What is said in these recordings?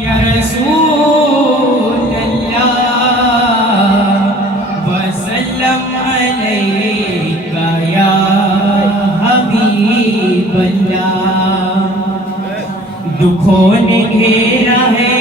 या रसूल अल्लाह वसल्लम अलैका या हबीब अल्लाह। दुखों ने घेरा है,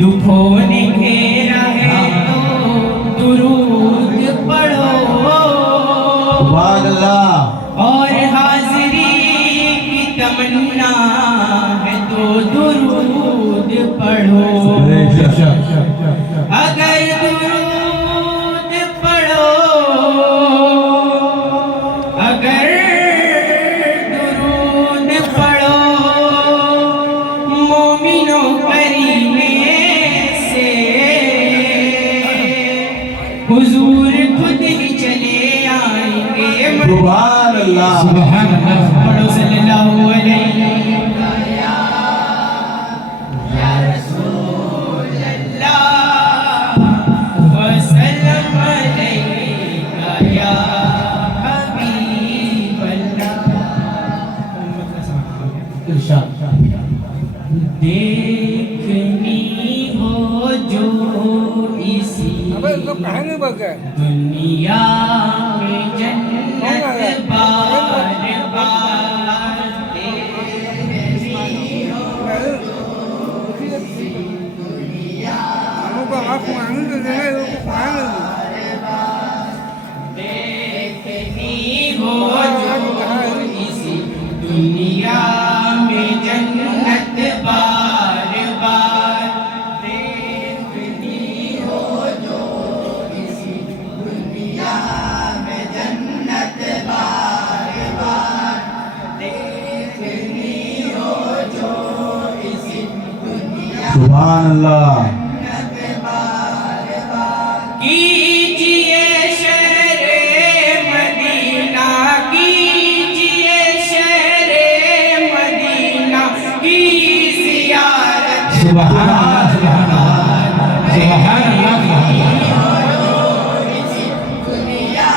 दुखों ने घेरा है तो दुरूद पढ़ो। सुभान अल्लाह। और हाज़री की तमन्ना है तो दुरूद पढ़ो। अगर दुरूद पढ़ो, अगर दुरूद पढ़ो, मोमिनों करीने से हुजूर खुद ही चले आएंगे। सुभान अल्लाह। सुभान अल्लाह। पढ़ो सल्लल्लाहु अलैहि या रसूल अल्लाह वसल्लम अलैका या हबीब अल्लाह। इरशाद। देखनी हो जो इसी दुनिया में जन्नत बार बार देखनी हो दुनिया देखनी हो जो इसी दुनिया में जन्नत बार बार देखनी हो जो इसी दुनिया में जन्नत बार बार देखनी हो जो इसी दुनिया सुभान अल्लाह। कीजिए शहरे मदीना, कीजिए शहरे मदीना की ज़ियारत। सुभान अल्लाह। सुभान अल्लाह। इसी दुनिया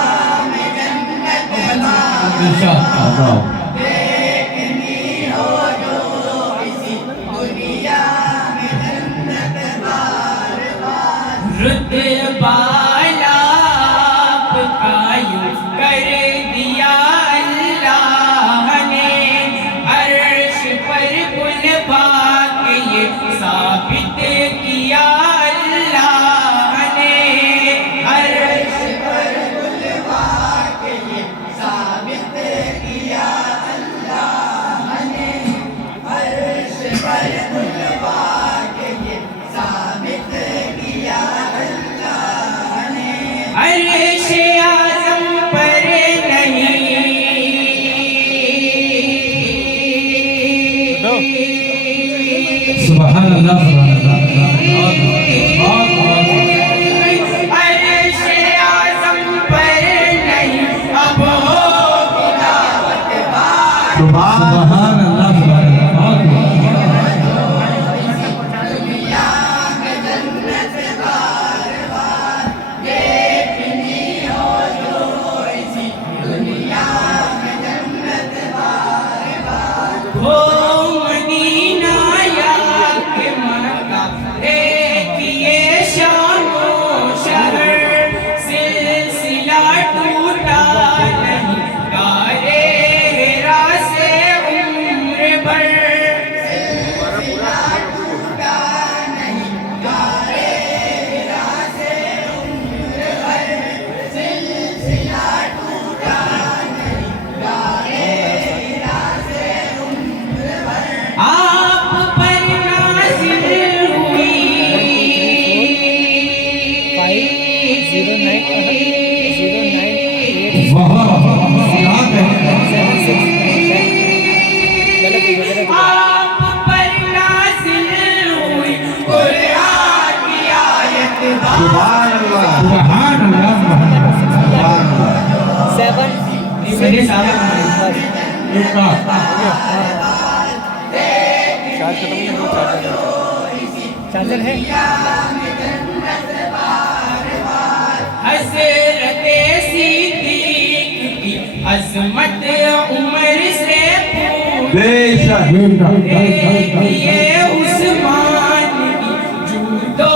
में जन्नत बार इरशाद। देखनी हो जो इसी दुनिया में जन्नत बार बार। रुतबा आपका यूं कर दिया अल्लाह ने, अर्श पर बुलवा के ये साबित किया अल्लाह ने। अर्श पर बुलवा के ये साबित किया अल्लाह ने। अर्श पर बुलवा के ये साबित किया अल्लाह ने। अर्श आज़म पर नहीं। सुभान अल्लाह। अर्श आज़म पर नहीं अब होगी दावत बार। सुभान अल्लाह। दुनिया में जन्नत बार बार देखनी हो जो इसी दुनिया में जन्नत बार बार। हो मदीना या के मक्का देखिए शानो शहर, सिलसिला टूटा नहीं कारे हेरा से उम्र भर। सिलसिला टूटा नहीं कारे हेरा से उम्र भर। सिलसिला टूटा नहीं कारे हेरा से उम्र भर। आप पर नाज़िल हुई 509 आप पर नाज़िल हुई कुरान की आयत। सुभान अल्लाह। सुभान अल्लाह। मेरे साथ चार्जर है। हज़रत सिद्दीक़ की अज़मत उमर से पूछ बेशक देखिए उस्मान की जूदो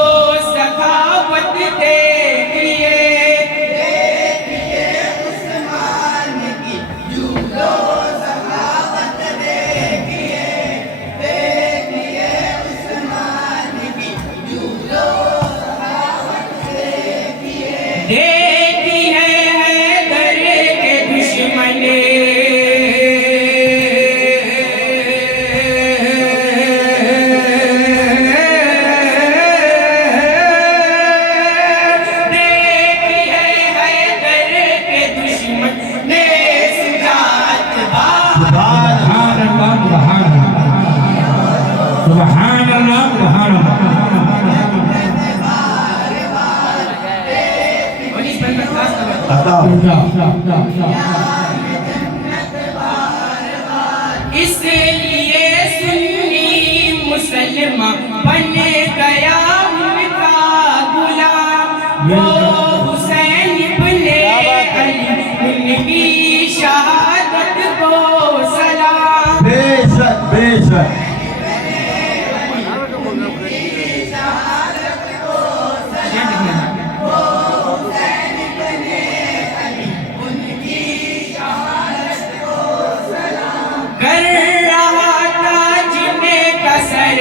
सखावत देखिए उस्मान की जूदो सखावत देखिए उस्मान की जूदो सखावत देखी है हैदर के दुश्मन सुभान अल्लाह सुभान इसलिए सुन्नी मुसलमान बन गया उनका गुलाम वो हुसैन इब्ने अली उनकी शहादत को सलाम बेशक बेशक कर रहा था जिन्हें कसर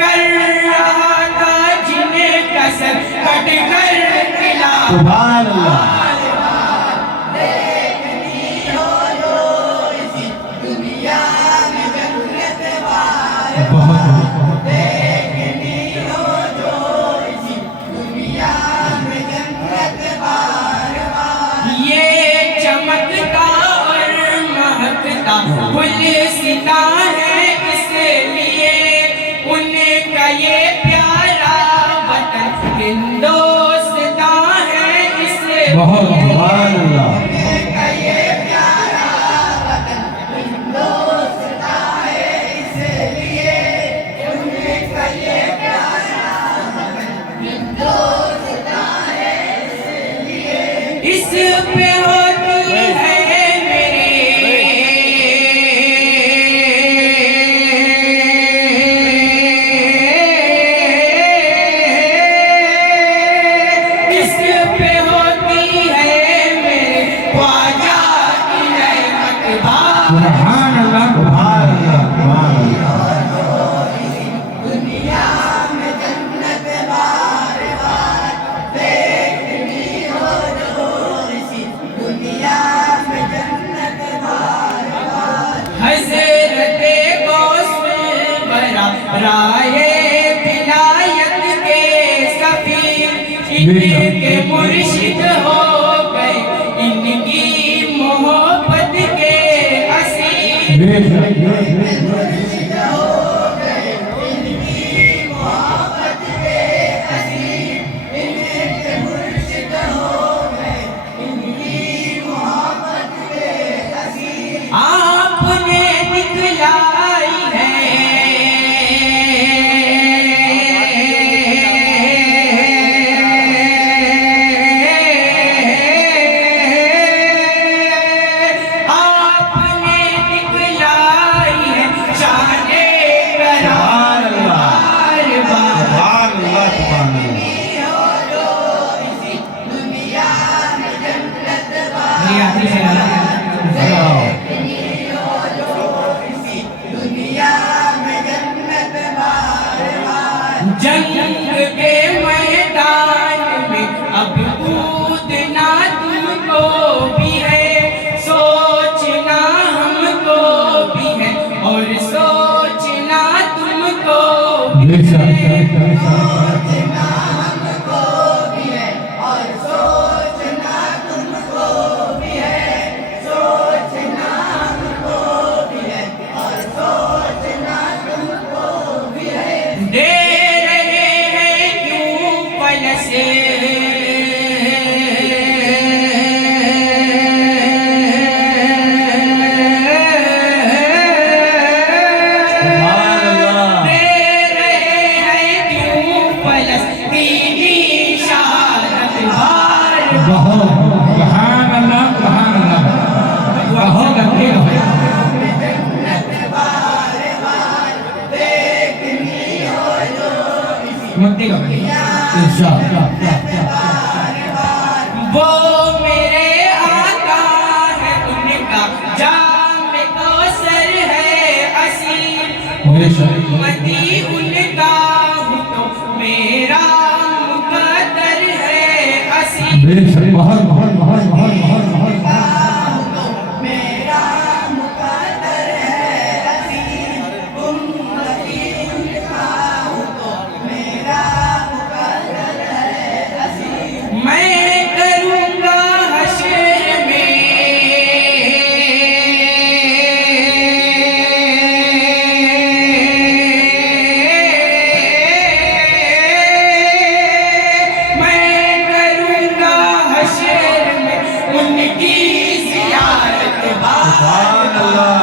कर रहा था जिन्हें कसर कट कर खिला सुभान अल्लाह ये चमकता और महकता गुलसिता है इसलिए उनका ये प्यारा वतन हिंदुस्तान है इसलिए सुभान अल्लाह इस पे होती है इस पे होती है मेरे ख्वाजा की रहमत भाग सुभान अल्लाह सुभान अल्लाह सुभान अल्लाह हज़रते गौसुल बरा राहे विलायत के सफीर इनके मुर्शिद हो गए इनकी मोहब्बत के असीर आपने दिखलाई है आपने दिखलाई है शाने करार बार बार सुभान अल्लाह सुभान अल्लाह जंग के मैदान में अब कूदना तुमको भी है सोचना हमको भी है और सोचना तुमको भी है दे रहे हैं क्यों पलसे सुभान अल्लाह दे रहे हैं क्यों पलस सुभान अल्लाह बहुत गंदे हो मुद्दे का वो मेरे आका है उनका जाम कौसर है असीम मती उनका हूँ तो मेरा मुकद्दर है असीम बहुत बहुत बहुत बहुत बहुत बहुत मैं करूँगा हश्र में मैं करूँगा हश्र में उनकी ज़ियारत सुभान अल्लाह